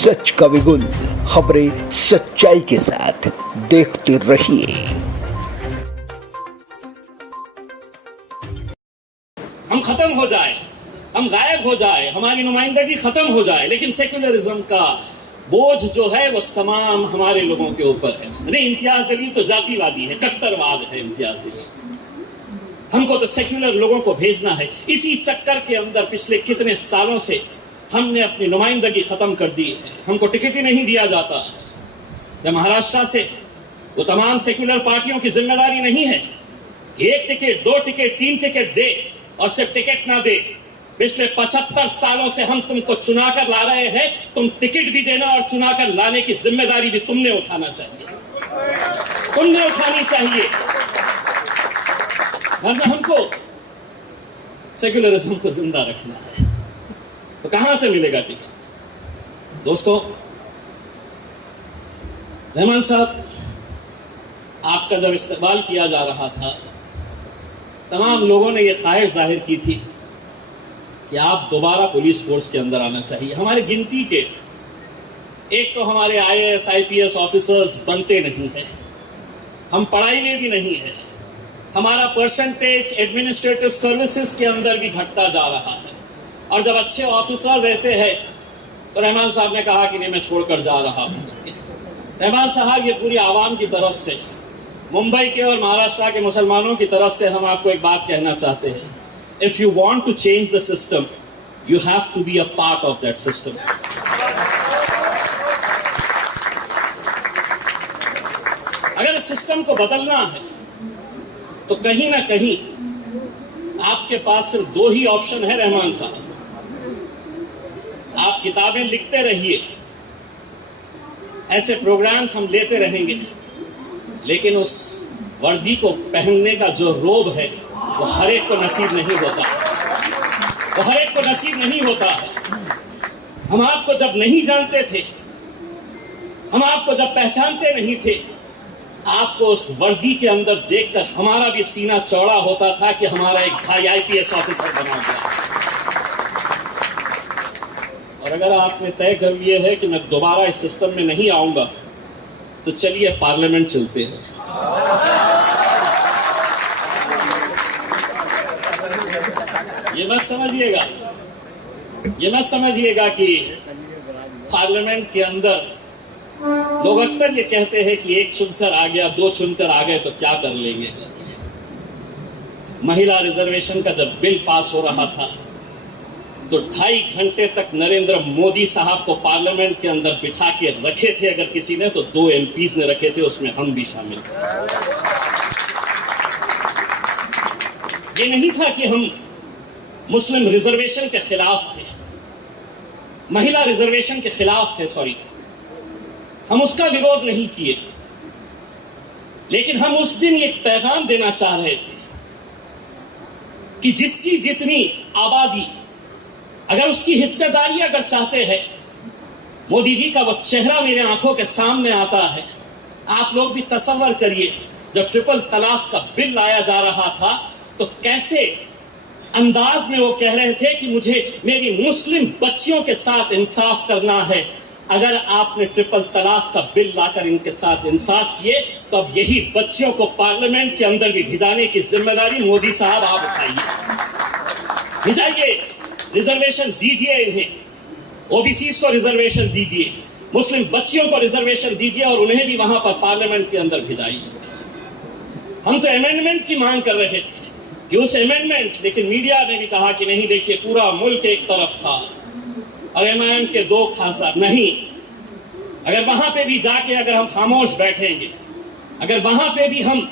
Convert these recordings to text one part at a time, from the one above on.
सच का विगुल, खबरें सच्चाई के साथ, देखते रहिए। हम खत्म हो जाए, हम गायब हो जाए, हमारी नुमाइंदगी खत्म हो जाए, लेकिन सेक्युलरिज्म का बोझ जो है वो तमाम हमारे लोगों के ऊपर है। नहीं, इम्तियाज जलील तो जातिवादी है, कट्टरवाद है इम्तियाज जलील। हमको तो सेक्युलर लोगों को भेजना है। इसी चक्कर के अंदर पिछले कितने सालों से हमने अपनी नुमाइंदगी खत्म कर दी है। हमको टिकट ही नहीं दिया जाता। जब महाराष्ट्र से वो तमाम सेक्युलर पार्टियों की जिम्मेदारी नहीं है कि एक टिकट, दो टिकट, तीन टिकट दे और सिर्फ टिकट ना दे। पिछले 75 सालों से हम तुमको चुना कर ला रहे हैं, तुम टिकट भी देना और चुना कर लाने की जिम्मेदारी भी तुमने उठाना चाहिए, तुमने उठानी चाहिए। वरना हमको सेक्युलरिज्म को जिंदा रखना है तो कहां से मिलेगा टिकट? दोस्तों, रहमान साहब, आपका जब इस्तेमाल किया जा रहा था, तमाम लोगों ने यह ख्वाहिश जाहिर की थी कि आप दोबारा पुलिस फोर्स के अंदर आना चाहिए। हमारे गिनती के एक तो हमारे IAS IPS ऑफिसर्स बनते नहीं हैं, हम पढ़ाई में भी नहीं है, हमारा परसेंटेज एडमिनिस्ट्रेटिव सर्विसेज के अंदर भी घटता जा रहा है। और जब अच्छे ऑफिसर्स ऐसे हैं तो रहमान साहब ने कहा कि नहीं, मैं छोड़कर जा रहा हूँ। रहमान साहब, ये पूरी आवाम की तरफ से, मुंबई के और महाराष्ट्र के मुसलमानों की तरफ से हम आपको एक बात कहना चाहते हैं। If you want to change the system, you have to be a part of that system. अगर इस सिस्टम को बदलना है तो कहीं ना कहीं आपके पास सिर्फ दो ही ऑप्शन है रहमान साहब। आप किताबें लिखते रहिए, ऐसे प्रोग्राम्स हम लेते रहेंगे, लेकिन उस वर्दी को पहनने का जो रोब है वो हर एक को नसीब नहीं होता, वो हर एक को नसीब नहीं होता है। हम आपको जब नहीं जानते थे, हम आपको जब पहचानते नहीं थे, आपको उस वर्दी के अंदर देखकर हमारा भी सीना चौड़ा होता था कि हमारा एक भाई IPS ऑफिसर बना गया। और अगर आपने तय कर लिया है कि मैं दोबारा इस सिस्टम में नहीं आऊंगा, तो चलिए पार्लियामेंट चलते हैं। ये मत समझिएगा, ये मत समझिएगा कि पार्लियामेंट के अंदर लोग अक्सर ये कहते हैं कि एक चुनकर आ गया, दो चुनकर आ गए तो क्या कर लेंगे। महिला रिजर्वेशन का जब बिल पास हो रहा था तो 2.5 घंटे तक नरेंद्र मोदी साहब को पार्लियामेंट के अंदर बिठा के रखे थे। अगर किसी ने तो 2 MPs ने रखे थे, उसमें हम भी शामिल थे। ये नहीं था कि हम मुस्लिम रिजर्वेशन के खिलाफ थे, महिला रिजर्वेशन के खिलाफ थे, सॉरी, हम उसका विरोध नहीं किए, लेकिन हम उस दिन एक पैगाम देना चाह रहे थे कि जिसकी जितनी आबादी, अगर उसकी हिस्सेदारी अगर चाहते हैं, मोदी जी का वो चेहरा मेरे आंखों के सामने आता है। आप लोग भी तसव्वुर करिए, जब ट्रिपल तलाक का बिल लाया जा रहा था तो कैसे अंदाज में वो कह रहे थे कि मुझे मेरी मुस्लिम बच्चियों के साथ इंसाफ करना है। अगर आपने ट्रिपल तलाक का बिल लाकर इनके साथ इंसाफ किए तो अब यही बच्चियों को पार्लियामेंट के अंदर भी भिजाने की जिम्मेदारी मोदी साहब आप उठाइए, भिजाइए, रिजर्वेशन दीजिए इन्हें, OBCs को रिजर्वेशन दीजिए, मुस्लिम बच्चियों को रिजर्वेशन दीजिए और उन्हें भी वहां पर पार्लियामेंट के अंदर भिजाइए। हम तो अमेंडमेंट की मांग कर रहे थे कि उस अमेंडमेंट, लेकिन मीडिया ने भी कहा कि नहीं, देखिए पूरा मुल्क एक तरफ था और MIM के 2 खासदार नहीं। अगर वहां पे भी जाके अगर हम खामोश बैठेंगे, अगर वहां पे भी हम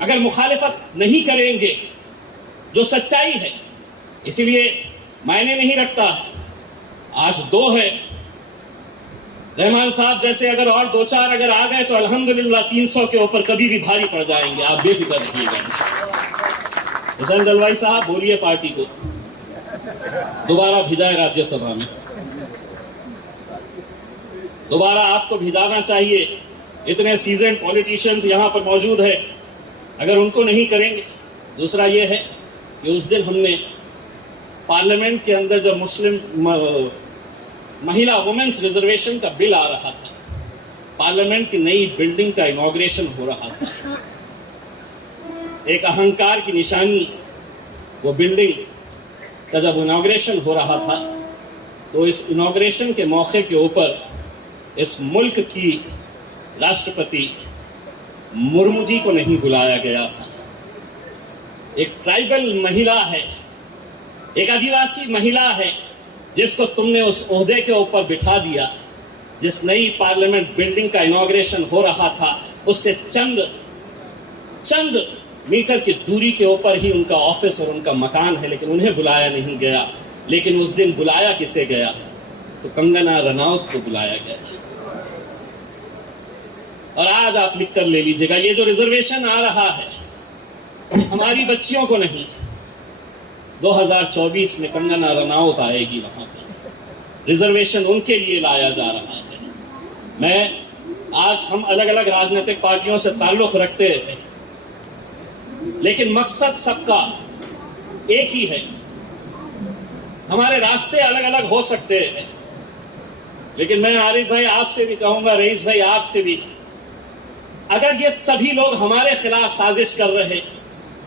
अगर मुखालिफत नहीं करेंगे जो सच्चाई है, इसीलिए मायने नहीं रखता आज 2 है, रहमान साहब जैसे अगर और 2-4 अगर आ गए तो अल्हम्दुलिल्लाह 300 के ऊपर कभी भी भारी पड़ जाएंगे, आप बेफिक्र रहिएगा। हुसैन दलवाई साहब, बोलिए पार्टी को दोबारा भिजाए राज्यसभा में, दोबारा आपको भिजाना चाहिए। इतने सीजन पॉलिटिशियंस यहाँ पर मौजूद है, अगर उनको नहीं करेंगे। दूसरा ये है कि उस दिन हमने पार्लियामेंट के अंदर जब मुस्लिम महिला वुमेन्स रिजर्वेशन का बिल आ रहा था, पार्लियामेंट की नई बिल्डिंग का इनॉग्रेशन हो रहा था। एक अहंकार की निशानी वो बिल्डिंग का जब इनॉग्रेशन हो रहा था, तो इस इनॉग्रेशन के मौके के ऊपर इस मुल्क की राष्ट्रपति मुर्मू जी को नहीं बुलाया गया था। एक ट्राइबल महिला है, एक आदिवासी महिला है, जिसको तुमने उस ओहदे के ऊपर बिठा दिया। जिस नई पार्लियामेंट बिल्डिंग का इनॉग्रेशन हो रहा था, उससे चंद मीटर की दूरी के ऊपर ही उनका ऑफिस और उनका मकान है, लेकिन उन्हें बुलाया नहीं गया। लेकिन उस दिन बुलाया किसे गया? तो कंगना रनौत को बुलाया गया। और आज आप लिख कर ले लीजिएगा, ये जो रिजर्वेशन आ रहा है, हमारी बच्चियों को नहीं, 2024 में कंगना रनौत आएगी, वहां पर रिजर्वेशन उनके लिए लाया जा रहा है। आज हम अलग अलग राजनीतिक पार्टियों से ताल्लुक रखते हैं, लेकिन मकसद सबका एक ही है। हमारे रास्ते अलग अलग हो सकते हैं, लेकिन मैं आरिफ भाई आपसे भी कहूंगा, रईस भाई आपसे भी, अगर ये सभी लोग हमारे खिलाफ साजिश कर रहे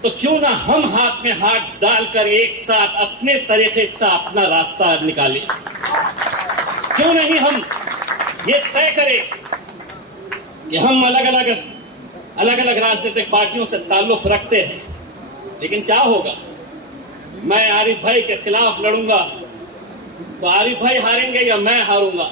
तो क्यों ना हम हाथ में हाथ डालकर एक साथ अपने तरीके से अपना रास्ता निकालें? क्यों नहीं हम ये तय करें कि हम अलग अलग राजनीतिक पार्टियों से ताल्लुक रखते हैं, लेकिन क्या होगा? मैं आरिफ भाई के खिलाफ लड़ूंगा तो आरिफ भाई हारेंगे या मैं हारूंगा?